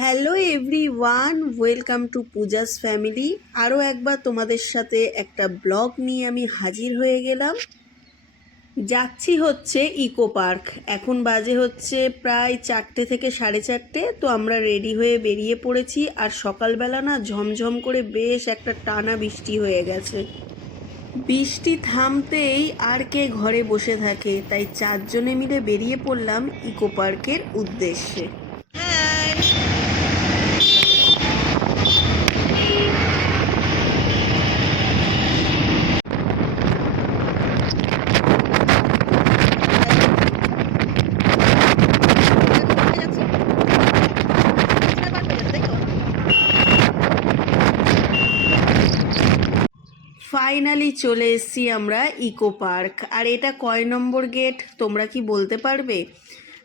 Hello everyone, welcome to Puja's family. আরও একবার তোমাদের সাথে একটা ব্লগ নিয়ে আমি হাজির হয়ে গেলাম। যাচ্ছি হচ্ছে ইকো পার্ক। এখন বাজে হচ্ছে প্রায় 4টে থেকে 4:30। তো আমরা রেডি হয়ে বেরিয়ে পড়েছি। আর সকালবেলা না ঝমঝম করে বেশ একটা টানা বৃষ্টি হয়ে গেছে। বৃষ্টি থামতেই আর কে ঘরে বসে থাকে, তাই 4জনে মিলে বেরিয়ে পড়লাম ইকো পার্কের উদ্দেশ্যে। ফাইনালি চলে এসেছি আমরা ইকো পার্ক। আর এটা কয় নম্বর গেট তোমরা কি বলতে পারবে?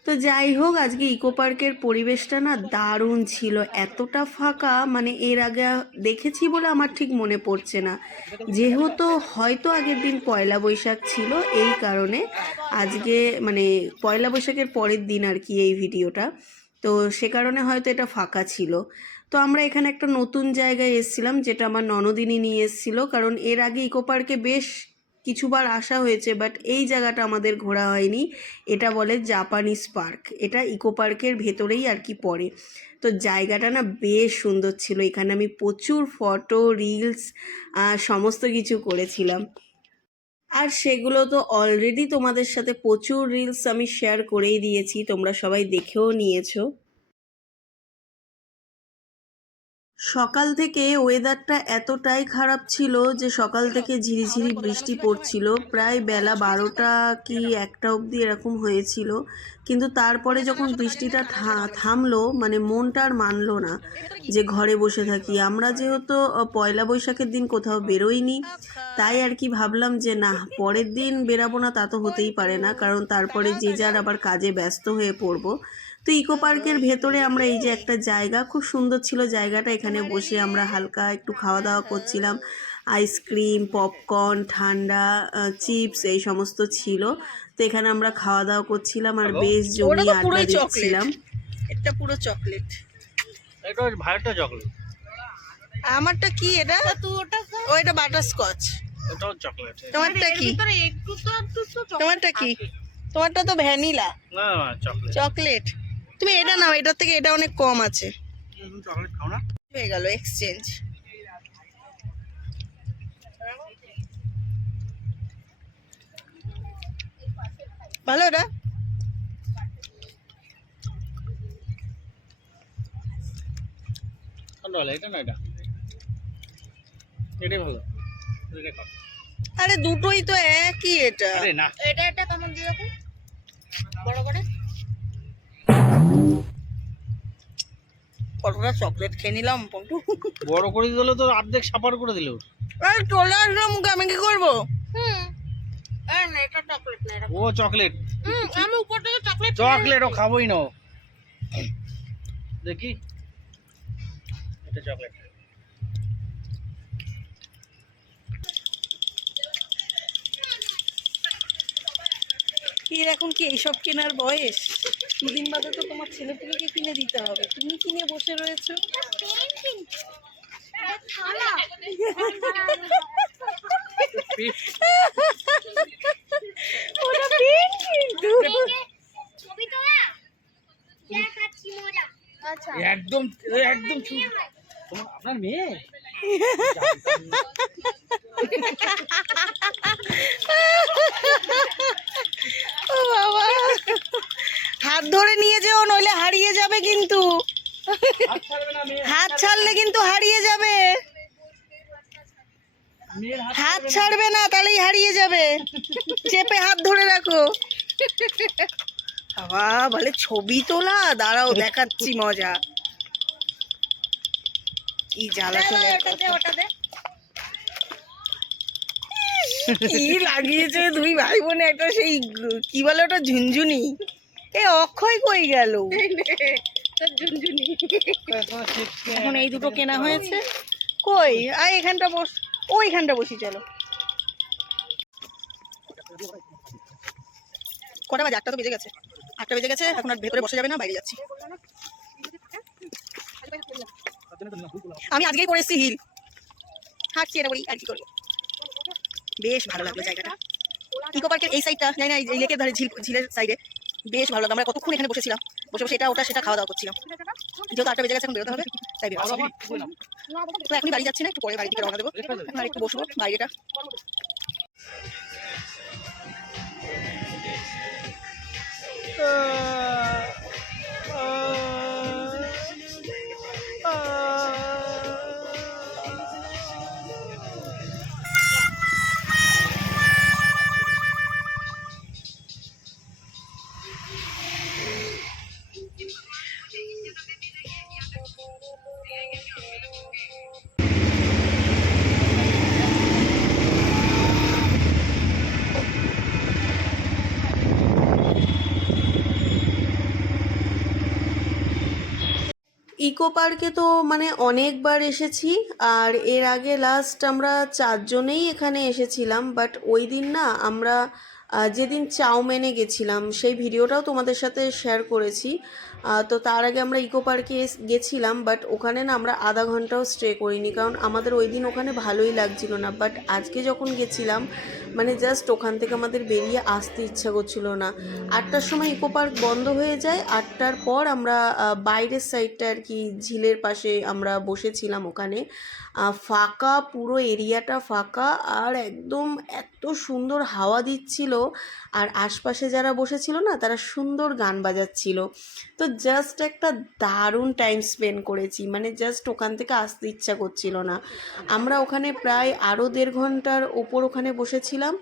তো যাই হোক, আজকে ইকো পার্কের পরিবেশটা না দারুণ ছিল। এতটা ফাঁকা, মানে এর আগে দেখেছি বলে আমার ঠিক মনে পড়ছে না। যেহেতু হয়তো আগের দিন পয়লা বৈশাখ ছিল, এই কারণে আজকে মানে পয়লা বৈশাখের পরের দিন আর কি এই ভিডিওটা, তো সে কারণে হয়তো এটা ফাঁকা ছিল। তো আমরা এখানে একটা নতুন জায়গায় এসেছিলাম, যেটা আমার ননদিনী নিয়ে এসেছিলো। কারণ এর আগে ইকো পার্কে বেশ কিছুবার আসা হয়েছে, বাট এই জায়গাটা আমাদের ঘোরা হয়নি। এটা বলে জাপানিজ পার্ক, এটা ইকো পার্কের ভেতরেই আর কি পড়ে। তো জায়গাটা না বেশ সুন্দর ছিল। এখানে আমি প্রচুর ফটো, রিলস সমস্ত কিছু করেছিলাম। আর সেগুলো তো অলরেডি তোমাদের সাথে প্রচুর রিলস আমি শেয়ার করেই দিয়েছি, তোমরা সবাই দেখেও নিয়েছো। সকাল থেকে ওয়েদারটা এতটাই খারাপ ছিল যে সকাল থেকে ঝিরিঝিরি বৃষ্টি পড়ছিল, প্রায় বেলা 12টা কি 1টা অবধি এরকম হয়েছিল। কিন্তু তারপরে যখন বৃষ্টিটা থামলো, মানে মনটা আর মানলো না যে ঘরে বসে থাকি। আমরা যেহেতু পয়লা বৈশাখের দিন কোথাও বেরোইনি, তাই আর কি ভাবলাম যে না, পরের দিন বেরাবো না তা তো হতেই পারে না, কারণ তারপরে যে যার আবার কাজে ব্যস্ত হয়ে পড়বো। তো ইকো পার্কের ভেতরে আমরা এই যে একটা জায়গা, খুব সুন্দর ছিল জায়গাটা, এখানে বসে আমরা হালকা একটু খাওয়া দাওয়া করছিলাম। আইসক্রিম, পপকর্ন, ঠান্ডা, চিপস এই সমস্ত ছিল। তো এখানে আমরা খাওয়া দাওয়া করছিলাম আর বেশ জমিয়ে আড্ডা দিচ্ছিলাম। এটা পুরো চকলেট, এটা ভাইটা চকলেট। আমারটা কি? এটা ওইটা বাটারস্কচ। ওটাও চকলেট। তোমারটা কি? তোমারটা কি? তোমারটা তো ভ্যানিলা। না না, চকলেট। চকলেট। তুমি এটা নাও, এটার থেকে এটা অনেক কম আছে। চকলেট খাও না? হয়ে গেল এক্সচেঞ্জ। ভালো এটা। কোনটা? এটা না এটা? এটাই ভালো। এটা খাও। আরে দুটোই তো একই। এটা আরে না, এটা কেমন দিয়ে রাখো বড় করে। কতটা চকলেট খেয়ে নিলাম পন্টু। বড় করে দিলে তো অর্ধেক সাপার করে দিল। আরে চলে আসলো মুখে, আমি কি করবো? না এটা চকলেট না, এটা ও চকলেট। আমি উপর থেকে চকলেট চকলেট ও খাবোই না। দেখি, এটা চকলেট। এর এখন কি এইসব কেনার বয়স? দুদিন বাদে তো তোমার ছেলেপুলেকে কিনে দিতে হবে, তুমি কিনে বসে রয়েছো। থালা ওটা পেন কিন্তু। ছবি তোলা দেখাচ্ছি মজা। আচ্ছা একদম একদম আপনার মেয়ে। ও বাবা, হাত ধরে নিয়ে যেও, নইলে হারিয়ে যাবে কিন্তু। হাত ছাড়লে কিন্তু হারিয়ে যাবে। হাত ছাড়বে না, তাহলেই হারিয়ে যাবে। চেপে হাত ধরে রাখো। বাবা বলে ছবি তোলা, দাঁড়াও দেখাচ্ছি মজা। কি জ্বালা চলে ওটা দে কি লাগিয়েছে দুই ভাই বোনে একটা, সেই কি বলে ওটা, ঝুনঝুনি। এ অক্ষয় কই গেল? ঝুনঝুনি। এখন এই দুটো কেনা হয়েছে। কই আয় এখানটা বস, ওইখানটা বসি চলো। কটা বাজে? 8টা তো বেজে গেছে। 8টা বেজে গেছে, এখন আর ভেতরে বসে যাবে না, বাইরে যাচ্ছি। আমি আজকেই পরে এসেছি হিল, হাঁটছি এটা বলি আর কি করবো। বেশ ভালো লাগলো জায়গাটা, ইকো পার্কের এই সাইডটা, জানি না এই লেকের ধারে ঝিলের সাইডে বেশ ভালো লাগলো। আমরা কতক্ষণ এখানে বসেছিলাম, বসে বসে এটা ওটা সেটা খাওয়া দাওয়া করছিলাম। যেহেতু 8টা বেজে গেছে, এখন বেরোতে হবে, তাই বেরোচ্ছি। তো এখনই বাড়ি যাচ্ছি না, একটু পরে বাড়ি থেকে রওনা দেবো, এখন আর একটু বসবো বাইরেটা। ইকো পার্কে তো মানে অনেকবার এসেছি, আর এর আগে লাস্ট আমরা 4 জনেই এখানে এসেছিলাম। বাট ওই দিন না আমরা যেদিন চাউমেনে গেছিলাম সেই ভিডিওটাও তোমাদের সাথে শেয়ার করেছি। তো তার আগে আমরা ইকো পার্কে গেছিলাম, বাট ওখানে না আমরা আধা ঘন্টাও স্টে করিনি, কারণ আমাদের ওই দিন ওখানে ভালোই লাগছিল না। বাট আজকে যখন গেছিলাম মানে জাস্ট ওখান থেকে আমাদের বেরিয়ে আসতে ইচ্ছা করছিল না। 8টার সময় ইকো পার্ক বন্ধ হয়ে যায়, 8টার পর আমরা বাইরের সাইডটা আর কি ঝিলের পাশে আমরা বসেছিলাম, ওখানে ফাঁকা, পুরো এরিয়াটা ফাঁকা, আর একদম এত সুন্দর হাওয়া দিচ্ছিল, আর আশপাশে যারা বসেছিল না তারা সুন্দর গান বাজাচ্ছিল। তো জাস্ট একটা দারুণ টাইম স্পেন্ড করেছি, মানে জাস্ট ওখান থেকে আসতে ইচ্ছা করছিল না। আমরা ওখানে প্রায় আরও 1.5 ঘন্টার ওপর ওখানে বসেছিলাম।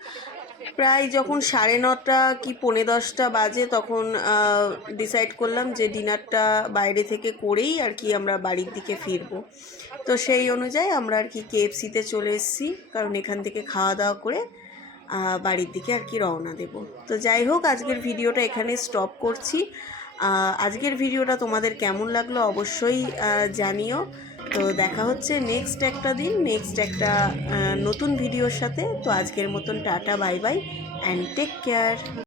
প্রায় যখন 9:30 কি 10:45 বাজে তখন ডিসাইড করলাম যে ডিনারটা বাইরে থেকে করেই আর কি আমরা বাড়ির দিকে ফিরবো। তো সেই অনুযায়ী আমরা আর কি KFC-তে চলে এসেছি, কারণ এখান থেকে খাওয়া দাওয়া করে বাড়ির দিকে আর কি রওনা দেব। তো যাই হোক, আজকের ভিডিওটা এখানে স্টপ করছি। আজকের ভিডিওটা তোমাদের কেমন লাগলো অবশ্যই জানিও। তো দেখা হচ্ছে নেক্সট একটা দিন, নেক্সট একটা নতুন ভিডিওর সাথে। তো আজকের মতন tata, bye bye and take care.